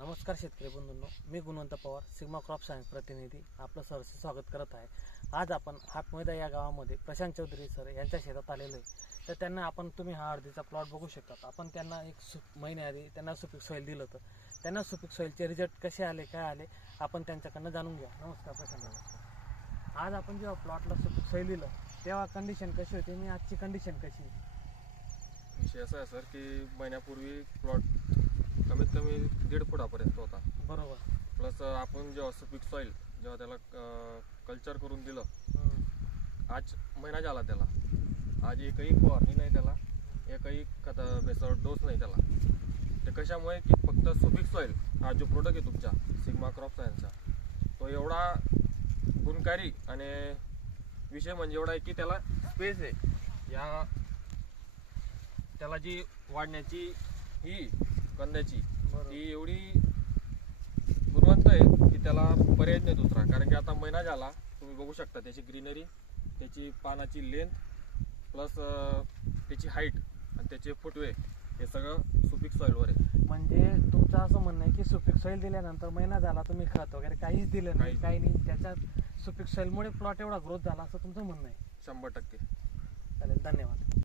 नमस्कार शेतकरी बंधूंनो, मी गुणवंत Pawar sigma crop science प्रतिनिधी आपलं सहर्ष स्वागत करत आहे। आज आपण हातमैदा या गावामध्ये प्रशांत चौधरी सर यांच्या शेतात आलेलो आहे। तर त्यांना तुम्ही हा हळदीचा प्लॉट बघू शकता। आपण त्यांना एक महिन्याआधी त्यांना सुपीक सॉइल दिलं होतं। त्यांना सुपीक सॉइलचे रिझल्ट कसे आले काय आले आपण त्यांच्याकडनं जाणून घ्या। नमस्कार प्रशांत। आज आपण जेव्हा प्लॉटला सुपीक सॉइल दिलं तेव्हा कंडिशन कशी होती आणि आजची कंडिशन कशी? विषय असा आहे सर की महिन्यापूर्वी प्लॉट कमीत कमी 1.5 फुटापर्यंत होता। बरोबर। प्लस आपण जेव्हा सुपीक सॉइल जेव्हा त्याला कल्चर करून दिलं, आज महिना झाला त्याला, आज एकही फवारणी नाही त्याला, एकही खत बेसर डोस नाही त्याला। ते कशामुळे की फक्त सुपीक सॉइल हा जो प्रोडक्ट आहे तुमचा सिग्मा क्रॉप सायन्सचा, तो एवढा गुणकारी आणि विषय म्हणजे एवढा आहे की त्याला स्पेस आहे या त्याला जी वाढण्याची ही कंद्याची ती एवढी गुणवंत आहे की त्याला पर्याय नाही दुसरा। कारण की आता महिना झाला, तुम्ही बघू शकता त्याची ग्रीनरी, त्याची पानाची लेंथ, प्लस त्याची हाईट आणि त्याचे फुटवे हे सगळं सुपीक सॉइलवर आहे। म्हणजे तुमचं असं म्हणणं आहे की सुपीक सॉइल दिल्यानंतर महिना झाला तुम्ही खत वगैरे काहीच दिलं नाही, काही नाही, त्याच्यात सुपीक सॉइलमुळे प्लॉट एवढा ग्रोथ झाला असं तुमचं म्हणणं आहे? 100%। चालेल, धन्यवाद।